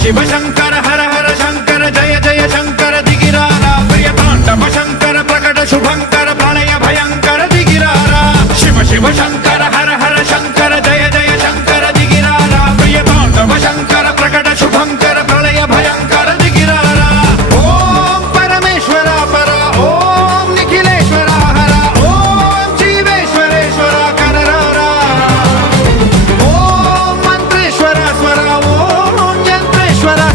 शिव शंकर हर हर शंकर जय जय शंकर दिगिरारा प्रिय तांडव शंकर प्रकट शुभंकर प्रलय भयंकर दिगिरारा शिव शिव शंकर हर हर शंकर जय जय शंकर दिगिरारा प्रिय तांडव शंकर प्रकट शुभंकर प्रलय भयंकर दिगिरारा ओम परमेश्वरा परा ओम निखिलेश्वरा हरा ओम जीवेश्वरेश्वरा कररारा ओम मंत्रेश्वरा स्वरा ओम यंत्रेश्वरा